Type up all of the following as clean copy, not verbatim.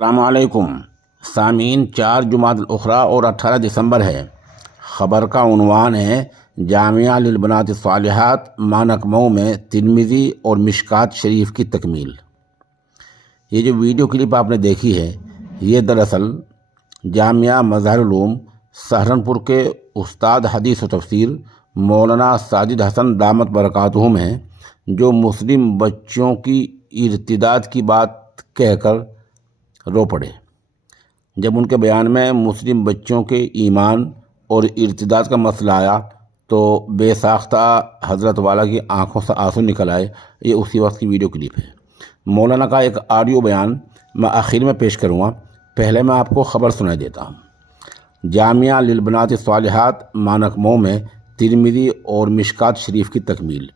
السلام علیکم سامعین، 4 جمادی الاخری اور 18 دسمبر ہے۔ خبر کا عنوان ہے جامعہ للبنات الصالحات مانک مئو میں ترمذی اور مشکات شریف کی تکمیل۔ یہ جو ویڈیو کلپ آپ نے دیکھی ہے، یہ دراصل جامعہ مظاہر العلوم سہارنپور کے استاد حدیث و تفسیر مولانا ساجد حسن دامت برکاتہم ہیں، جو مسلم بچوں کی ارتداد کی بات کہہ کر رو پڑے جب ان کے بیان میں مسلم بچوں کے ایمان اور ارتداد کا مسئلہ آیا تو بے ساختہ حضرت والا کی آنکھوں سے آنسو نکل آئے۔ یہ اسی وقت کی ویڈیو کلپ ہے۔ مولانا کا ایک آڈیو بیان میں آخر میں پیش کروں گا، پہلے میں آپ کو خبر سنا دیتا ہوں۔ جامعہ للبنات الصالحات مانک مئو میں ترمذی اور مشکات شریف کی تکمیل،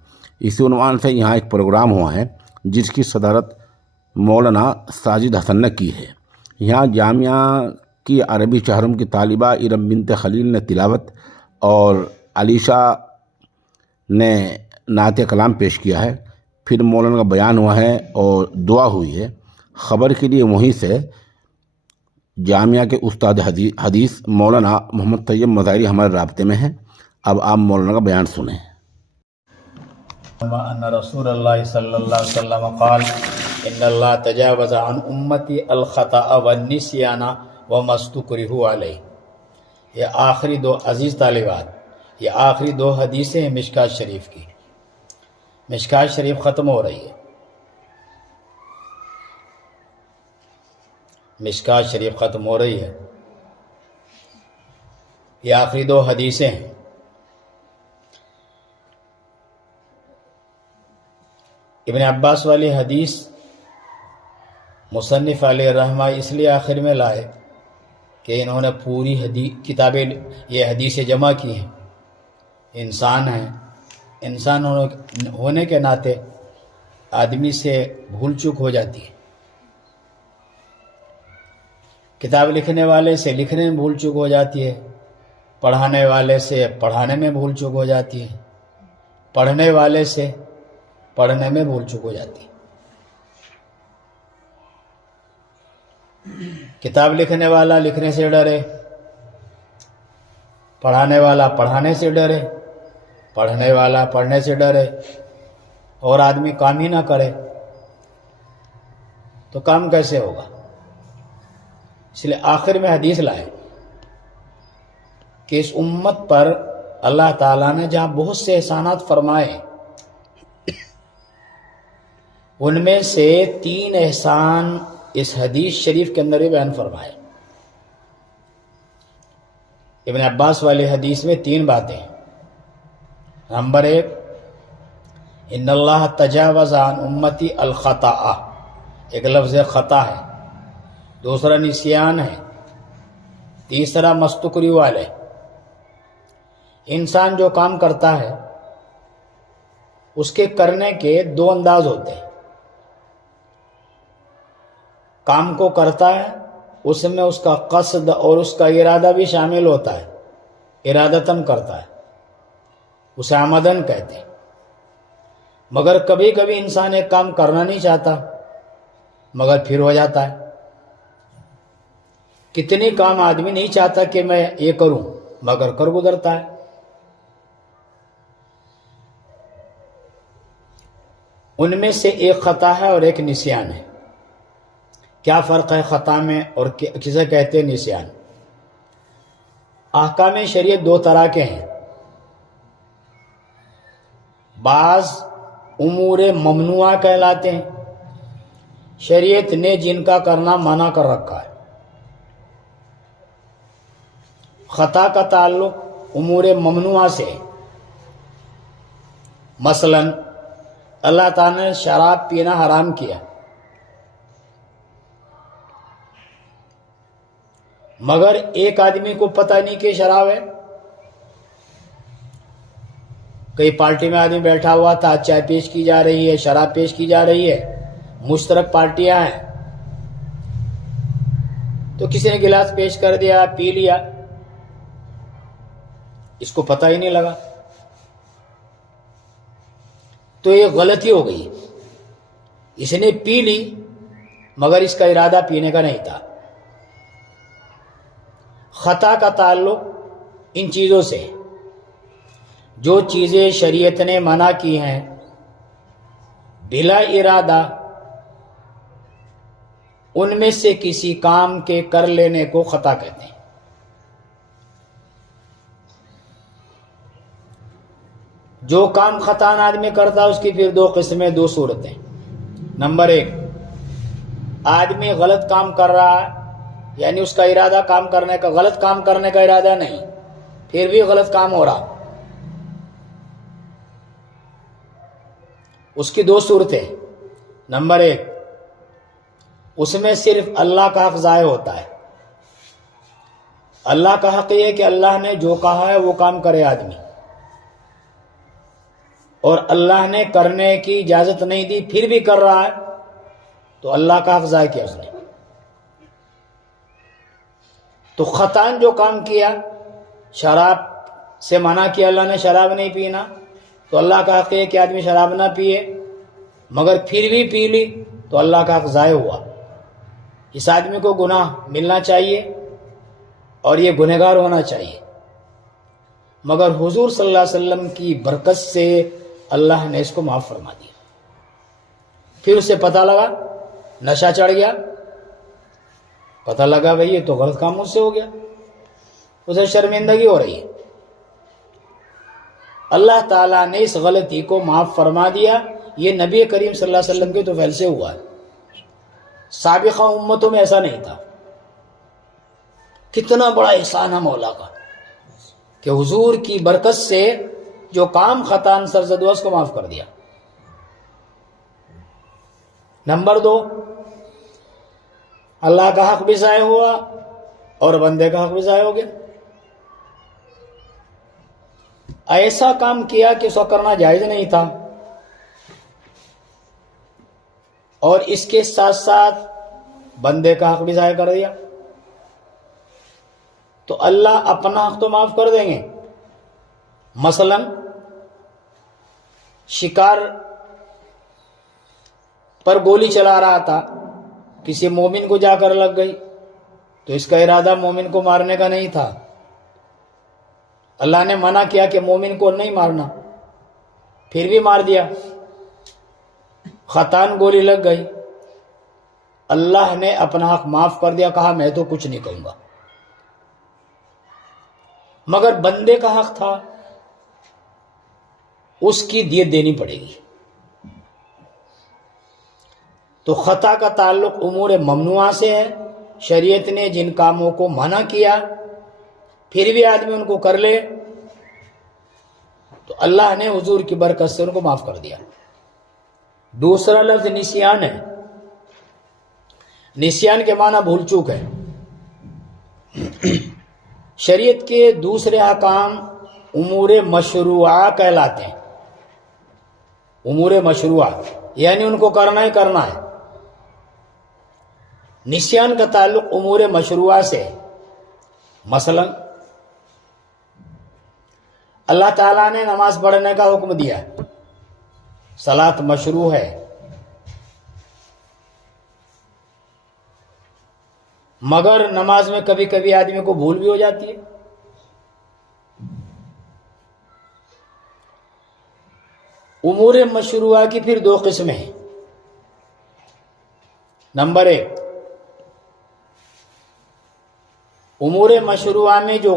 اسی عنوان سے یہاں ایک پروگرام ہوا ہے جس کی صدارت مولانا ساجد حسن نے کی ہے۔ یہاں جامعہ کی عربی چہارم کی طالبہ ارم بنت خلیل نے تلاوت اور علیشہ نے نعت کلام پیش کیا ہے، پھر مولانا کا بیان ہوا ہے اور دعا ہوئی ہے۔ خبر کے لیے وہیں سے جامعہ کے استاد حدیث مولانا محمد طیب مظاہری ہمارے رابطے میں ہیں۔ اب آپ مولانا کا بیان سنیں۔ ان رسول اللہ صلی اللہ علیہ وسلم قال ان اللہ تجاوز عن امتی الخطأ والنسیان وما استکرہوا علیہ۔ یہ آخری دو عزیز طالبات، یہ آخری دو حدیثیں ہیں مشکات شریف کی۔ مشکات شریف ختم ہو رہی ہے، مشکات شریف ختم ہو رہی ہے، یہ آخری دو حدیثیں ہیں۔ ابن عباس والی حدیث مصنف علیہ الرحمہ اس لیے آخر میں لائے کہ انہوں نے پوری کتابیں یہ حدیثیں جمع کی ہیں۔ انسان ہیں، انسان ہونے کے ناطے آدمی سے بھول چوک ہو جاتی ہے۔ کتاب لکھنے والے سے لکھنے میں بھول چوک ہو جاتی ہے، پڑھانے والے سے پڑھانے میں بھول چوک ہو جاتی ہے، پڑھنے والے سے پڑھنے میں بھول چوک ہو جاتی ہے۔ کتاب لکھنے والا لکھنے سے ڈرے، پڑھانے والا پڑھانے سے ڈرے، پڑھنے والا پڑھنے سے ڈرے، اور آدمی کام ہی نہ کرے تو کام کیسے ہوگا؟ اس لیے آخر میں حدیث لائے کہ اس امت پر اللہ تعالیٰ نے جہاں بہت سے احسانات فرمائے، ان میں سے 3 احسان اس حدیث شریف کے اندر ہی بیان فرمائے۔ ابن عباس والی حدیث میں 3 باتیں ہیں۔ نمبر 1، ان اللہ تجاوز عن امتی الخطأ، ایک لفظ خطا ہے، دوسرا نسیان ہے، تیسرا مستکرہوا علیہ۔ انسان جو کام کرتا ہے اس کے کرنے کے 2 انداز ہوتے ہیں۔ کام کو کرتا ہے، اس میں اس کا قصد اور اس کا ارادہ بھی شامل ہوتا ہے، ارادتاً کرتا ہے، اسے عمدن کہتے ہیں۔ مگر کبھی کبھی انسان ایک کام کرنا نہیں چاہتا مگر پھر ہو جاتا ہے۔ کتنی کام آدمی نہیں چاہتا کہ میں یہ کروں مگر کر گزرتا ہے۔ ان میں سے ایک خطا ہے اور ایک نسیان ہے۔ کیا فرق ہے خطا میں اور کسے کہتے ہیں نسیان؟ احکام شریعت 2 طرح کے ہیں۔ بعض امور ممنوعہ کہلاتے ہیں، شریعت نے جن کا کرنا منع کر رکھا ہے۔ خطا کا تعلق امور ممنوعہ سے ہے۔ مثلا اللہ تعالیٰ نے شراب پینا حرام کیا، مگر ایک آدمی کو پتہ نہیں کہ شراب ہے۔ کئی پارٹی میں آدمی بیٹھا ہوا تھا، چائے پیش کی جا رہی ہے، شراب پیش کی جا رہی ہے، مشترک پارٹیاں ہیں، تو کسی نے گلاس پیش کر دیا، پی لیا، اس کو پتہ ہی نہیں لگا، تو یہ غلطی ہو گئی۔ اس نے پی لی مگر اس کا ارادہ پینے کا نہیں تھا۔ خطا کا تعلق ان چیزوں سے، جو چیزیں شریعت نے منع کی ہیں بلا ارادہ، ان میں سے کسی کام کے کر لینے کو خطا کہتے ہیں۔ جو کام خطاً آدمی کرتا ہے اس کی پھر دو قسمیں، دو صورتیں۔ نمبر ایک، آدمی غلط کام کر رہا ہے، یعنی اس کا ارادہ کام کرنے کا، غلط کام کرنے کا ارادہ نہیں، پھر بھی غلط کام ہو رہا، اس کی دو صورتیں۔ نمبر ایک، اس میں صرف اللہ کا حق ضائع ہوتا ہے۔ اللہ کا حق یہ ہے کہ اللہ نے جو کہا ہے وہ کام کرے آدمی، اور اللہ نے کرنے کی اجازت نہیں دی پھر بھی کر رہا ہے تو اللہ کا حق ضائع کیا اس نے۔ تو خطاً جو کام کیا، شراب سے منع کیا اللہ نے، شراب نہیں پینا، تو اللہ کا حق ہے کہ آدمی شراب نہ پیے، مگر پھر بھی پی لی تو اللہ کا حق ضائع ہوا۔ اس آدمی کو گناہ ملنا چاہیے اور یہ گنہگار ہونا چاہیے، مگر حضور صلی اللہ علیہ وسلم کی برکت سے اللہ نے اس کو معاف فرما دیا۔ پھر اسے پتہ لگا، نشہ چڑھ گیا، پتہ لگا بھئی یہ تو غلط کام مجھ سے ہو گیا، اسے شرمندگی ہو رہی ہے، اللہ تعالیٰ نے اس غلطی کو معاف فرما دیا۔ یہ نبی کریم صلی اللہ علیہ وسلم کے تو فعل سے ہوا ہے، سابقہ امتوں میں ایسا نہیں تھا۔ کتنا بڑا احسان ہے مولا کا کہ حضور کی برکت سے جو کام خطاً سرزد ہوا اس کو معاف کر دیا۔ نمبر دو، اللہ کا حق بھی ضائع ہوا اور بندے کا حق بھی ضائع ہو گیا۔ ایسا کام کیا کہ اس کو کرنا جائز نہیں تھا، اور اس کے ساتھ ساتھ بندے کا حق بھی ضائع کر دیا، تو اللہ اپنا حق تو معاف کر دیں گے۔ مثلا شکار پر گولی چلا رہا تھا، کسی مومن کو جا کر لگ گئی، تو اس کا ارادہ مومن کو مارنے کا نہیں تھا، اللہ نے منع کیا کہ مومن کو نہیں مارنا، پھر بھی مار دیا، خطاً گولی لگ گئی، اللہ نے اپنا حق معاف کر دیا، کہا میں تو کچھ نہیں کہوں گا۔ مگر بندے کا حق تھا، اس کی دیت دینی پڑے گی۔ تو خطا کا تعلق امور ممنوعہ سے ہے، شریعت نے جن کاموں کو منع کیا پھر بھی آدمی ان کو کر لے تو اللہ نے حضور کی برکت سے ان کو معاف کر دیا۔ دوسرا لفظ نسیان ہے، نسیان کے معنی بھول چوک ہے۔ شریعت کے دوسرے احکام امور مشروعہ کہلاتے ہیں، امور مشروعہ یعنی ان کو کرنا ہی کرنا ہے۔ نسیان کا تعلق امور مشروعہ سے، مثلا اللہ تعالیٰ نے نماز پڑھنے کا حکم دیا، صلاۃ مشروع ہے، مگر نماز میں کبھی کبھی آدمی کو بھول بھی ہو جاتی ہے۔ امور مشروعہ کی پھر دو قسمیں ہیں۔ نمبر ایک، امور مشروعہ میں جو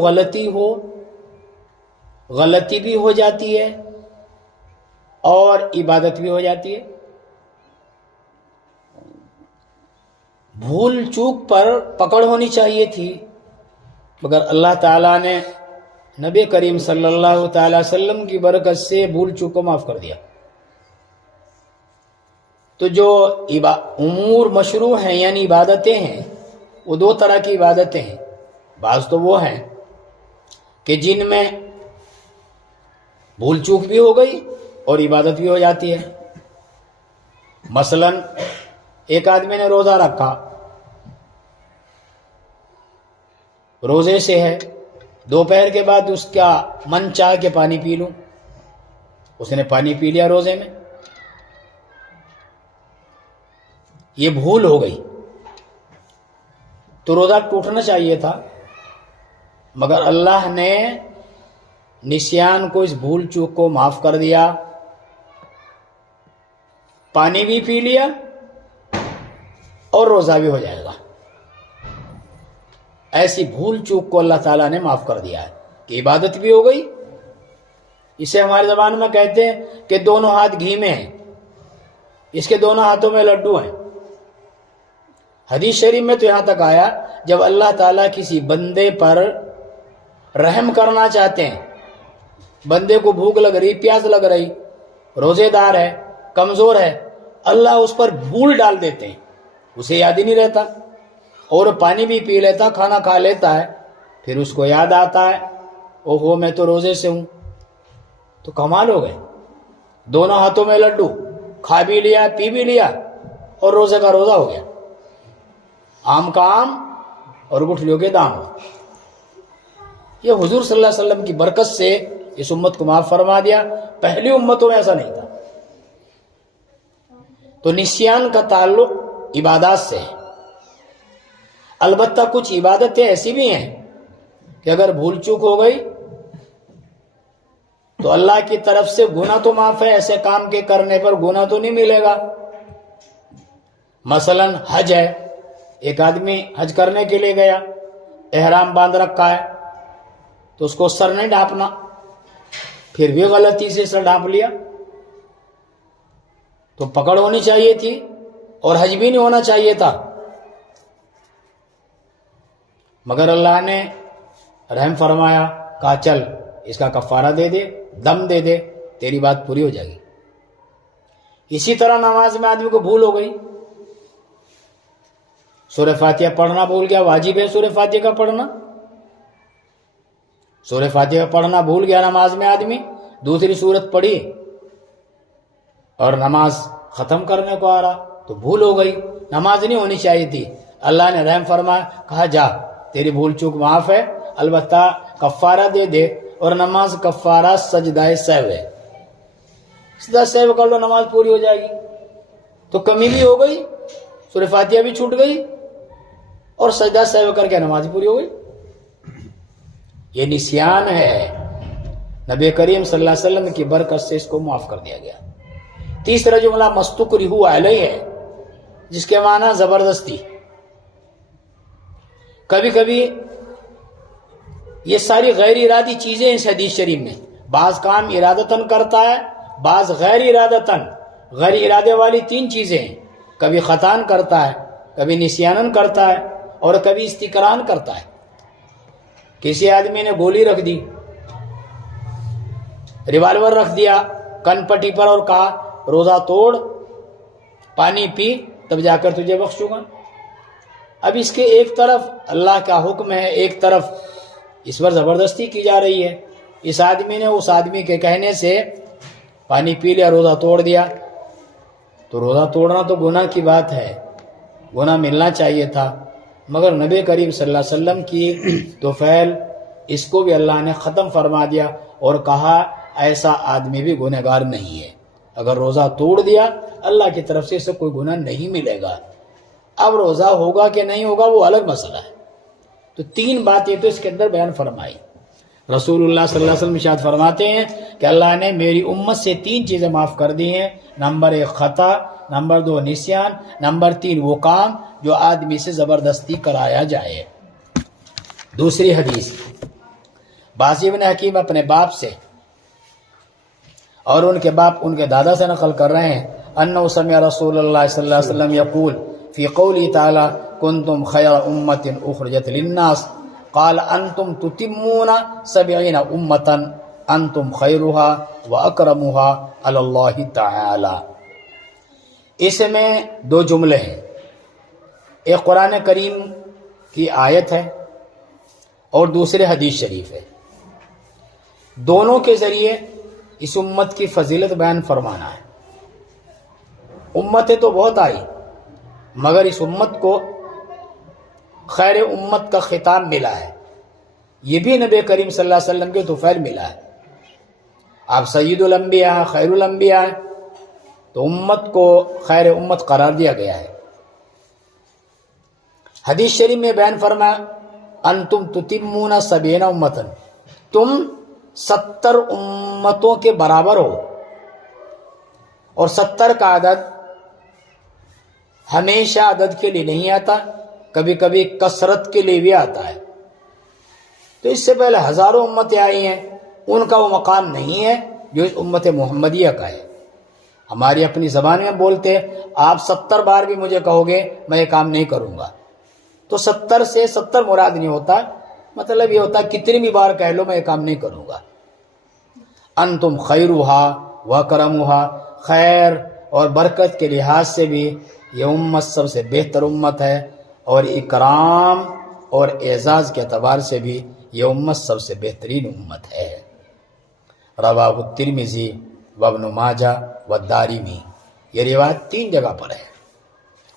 غلطی بھی ہو جاتی ہے اور عبادت بھی ہو جاتی ہے۔ بھول چوک پر پکڑ ہونی چاہیے تھی، مگر اللہ تعالیٰ نے نبی کریم صلی اللہ تعالی وسلم کی برکت سے بھول چوک کو معاف کر دیا۔ تو جو امور مشروع ہیں یعنی عبادتیں ہیں، وہ دو طرح کی عبادتیں ہیں۔ بعض تو وہ ہیں کہ جن میں بھول چوک بھی ہو گئی اور عبادت بھی ہو جاتی ہے۔ مثلا ایک آدمی نے روزہ رکھا، روزے سے ہے، دوپہر کے بعد اس کا من چاہ کہ پانی پی لوں، اس نے پانی پی لیا روزے میں، یہ بھول ہو گئی، تو روزہ ٹوٹنا چاہیے تھا، مگر اللہ نے نسیان کو، اس بھول چوک کو معاف کر دیا، پانی بھی پی لیا اور روزہ بھی ہو جائے گا۔ ایسی بھول چوک کو اللہ تعالیٰ نے معاف کر دیا ہے کہ عبادت بھی ہو گئی۔ اسے ہماری زبان میں کہتے ہیں کہ دونوں ہاتھ گھی میں ہیں، اس کے دونوں ہاتھوں میں لڈو ہیں۔ حدیث شریف میں تو یہاں تک آیا جب اللہ تعالیٰ کسی بندے پر رحم کرنا چاہتے ہیں، بندے کو بھوک لگ رہی، پیاس لگ رہی، روزے دار ہے، کمزور ہے، اللہ اس پر بھول ڈال دیتے ہیں، اسے یاد ہی نہیں رہتا، اور پانی بھی پی لیتا، کھانا کھا لیتا ہے، پھر اس کو یاد آتا ہے اوہو میں تو روزے سے ہوں۔ تو کمال ہو گئے، دونوں ہاتھوں میں لڈو، کھا بھی لیا، پی بھی لیا، اور روزے کا روزہ ہو گیا۔ آم کا آم اور گٹھلیوں کے دام۔ یہ حضور صلی اللہ علیہ وسلم کی برکت سے اس امت کو معاف فرما دیا، پہلی امتوں میں ایسا نہیں تھا۔ تو نسیان کا تعلق عبادات سے ہے۔ البتہ کچھ عبادتیں ایسی بھی ہیں کہ اگر بھول چوک ہو گئی تو اللہ کی طرف سے گناہ تو معاف ہے، ایسے کام کے کرنے پر گناہ تو نہیں ملے گا۔ مثلا حج ہے، ایک آدمی حج کرنے کے لیے گیا، احرام باندھ رکھا ہے، تو اس کو سر نہیں ڈھانپنا، پھر بھی غلطی سے سر ڈھانپ لیا تو پکڑ ہونی چاہیے تھی اور حج بھی نہیں ہونا چاہیے تھا، مگر اللہ نے رحم فرمایا، کہا چل اس کا کفارہ دے دے، دم دے دے، تیری بات پوری ہو جائے گی۔ اسی طرح نماز میں آدمی کو بھول ہو گئی، سورہ فاتحہ پڑھنا بھول گیا، واجب ہے سورہ فاتحہ کا پڑھنا، سورہ فاتحہ پڑھنا بھول گیا نماز میں آدمی، دوسری سورت پڑھی اور نماز ختم کرنے کو آ رہا تو بھول ہو گئی، نماز نہیں ہونی چاہیے تھی، اللہ نے رحم فرمایا، کہا جا تیری بھول چوک معاف ہے، البتہ کفارہ دے دے، اور نماز کفارہ سجدہ سہو ہے، سجدہ سہو کر لو نماز پوری ہو جائے گی۔ تو کمی بھی ہو گئی، سورہ فاتحہ بھی چھوٹ گئی اور سجدہ سہو کر کے نماز پوری ہو گئی۔ یہ نسیان ہے، نبی کریم صلی اللہ علیہ وسلم کی برکت سے اس کو معاف کر دیا گیا۔ تیسرا جملہ مستکرہ علیہ ہے، جس کے معنی زبردستی۔ کبھی کبھی یہ ساری غیر ارادی چیزیں اس حدیث شریف میں، بعض کام ارادتاً کرتا ہے، بعض غیر ارادتاً، غیر ارادے والی تین چیزیں ہیں، کبھی خطاً کرتا ہے، کبھی نسیاناً کرتا ہے، اور کبھی استقران کرتا ہے۔ کسی آدمی نے گولی رکھ دی، ریوالور رکھ دیا کن پٹی پر اور کہا روزہ توڑ، پانی پی، تب جا کر تجھے بخشوں گا۔ اب اس کے ایک طرف اللہ کا حکم ہے، ایک طرف اس پر زبردستی کی جا رہی ہے۔ اس آدمی نے اس آدمی کے کہنے سے پانی پی لیا، روزہ توڑ دیا، تو روزہ توڑنا تو گناہ کی بات ہے، گناہ ملنا چاہیے تھا، مگر نبی کریم صلی اللہ علیہ وسلم کی تو فعل اس کو بھی اللہ نے ختم فرما دیا اور کہا ایسا آدمی بھی گنہگار نہیں ہے، اگر روزہ توڑ دیا اللہ کی طرف سے اسے کوئی گناہ نہیں ملے گا۔ اب روزہ ہوگا کہ نہیں ہوگا وہ الگ مسئلہ ہے۔ تو تین باتیں تو اس کے اندر بیان فرمائی۔ رسول اللہ صلی اللہ علیہ وسلم ارشاد فرماتے ہیں کہ اللہ نے میری امت سے تین چیزیں معاف کر دی ہیں، نمبر 1 خطا، نمبر 2 نسیان، نمبر 3 وہ کام جو آدمی سے زبردستی کرایا جائے۔ دوسری حدیث باز ابن حکیم اپنے باپ سے اور ان کے باپ ان کے دادا سے نقل کر رہے ہیں، انہ سمع رسول اللہ صلی اللہ علیہ وسلم یقول فی قوله تعالی کنتم خیر امت اخرجت للناس قال انتم تتمون 70 امتا انتم خیرها واکرمها علی اللہ تعالی۔ اس میں دو جملے ہیں، ایک قرآن کریم کی آیت ہے اور دوسرے حدیث شریف ہے، دونوں کے ذریعے اس امت کی فضیلت بیان فرمانا ہے۔ امتیں تو بہت آئی مگر اس امت کو خیر امت کا خطاب ملا ہے، یہ بھی نبی کریم صلی اللہ علیہ وسلم کے طفیل ملا ہے۔ آپ سید الانبیاء خیر الانبیاء تو امت کو خیر امت قرار دیا گیا ہے۔ حدیث شریف میں بیان فرمایا انتم تتمون 70 امتن، تم 70 امتوں کے برابر ہو، اور 70 کا عدد ہمیشہ عدد کے لیے نہیں آتا، کبھی کبھی کثرت کے لیے بھی آتا ہے۔ تو اس سے پہلے ہزاروں امتیں آئی ہیں، ان کا وہ مقام نہیں ہے جو اس امت محمدیہ کا ہے۔ ہماری اپنی زبان میں بولتے ہیں، آپ 70 بار بھی مجھے کہو گے میں یہ کام نہیں کروں گا، تو 70 سے 70 مراد نہیں ہوتا، مطلب یہ ہوتا کتنی بھی بار کہہ لو میں یہ کام نہیں کروں گا۔ انتم خیرھا واکرمھا، خیر اور برکت کے لحاظ سے بھی یہ امت سب سے بہتر امت ہے، اور اکرام اور اعزاز کے اعتبار سے بھی یہ امت سب سے بہترین امت ہے۔ رواہ الترمذی وابن ماجہ والدارمی، یہ روایت 3 جگہ پر ہے،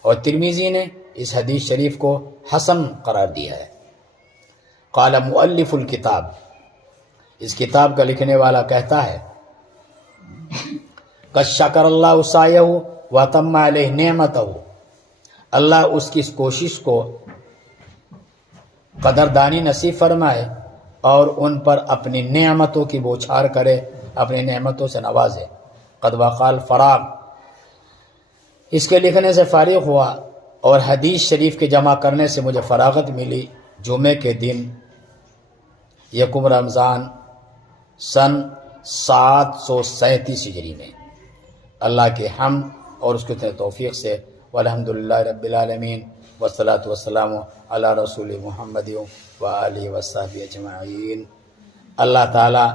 اور ترمذی نے اس حدیث شریف کو حسن قرار دیا ہے۔ قال مؤلف الکتاب، اس کتاب کا لکھنے والا کہتا ہے قد شکر اللہ سعیہ واتم علیہ نعمتہ، اللہ اس کی اس کوشش کو قدردانی نصیب فرمائے اور ان پر اپنی نعمتوں کی بوچھار کرے، اپنی نعمتوں سے نوازے۔ قد وقال فراغ، اس کے لکھنے سے فارغ ہوا اور حدیث شریف کے جمع کرنے سے مجھے فراغت ملی جمعے کے دن 1 رمضان سن 737 ہجری میں، اللہ کے حمد اور اس کے توفیق سے، والحمدللہ رب العالمین، والصلاۃ والسلام علی رسول محمد وآلہ وصحبہ اجمعین۔ اللہ تعالی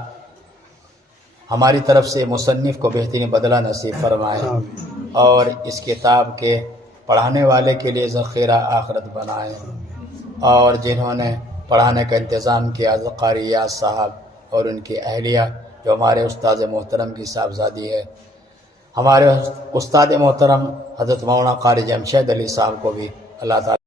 ہماری طرف سے مصنف کو بہترین بدلہ نصیب فرمائے، اور اس کتاب کے پڑھانے والے کے لیے ذخیرہ آخرت بنائے، اور جنہوں نے پڑھانے کا انتظام کیا، قاری یاس صاحب اور ان کی اہلیہ جو ہمارے استاد محترم کی صاحبزادی ہے، ہمارے استاد محترم حضرت مولانا قاری جمشید علی صاحب کو بھی اللہ تعالی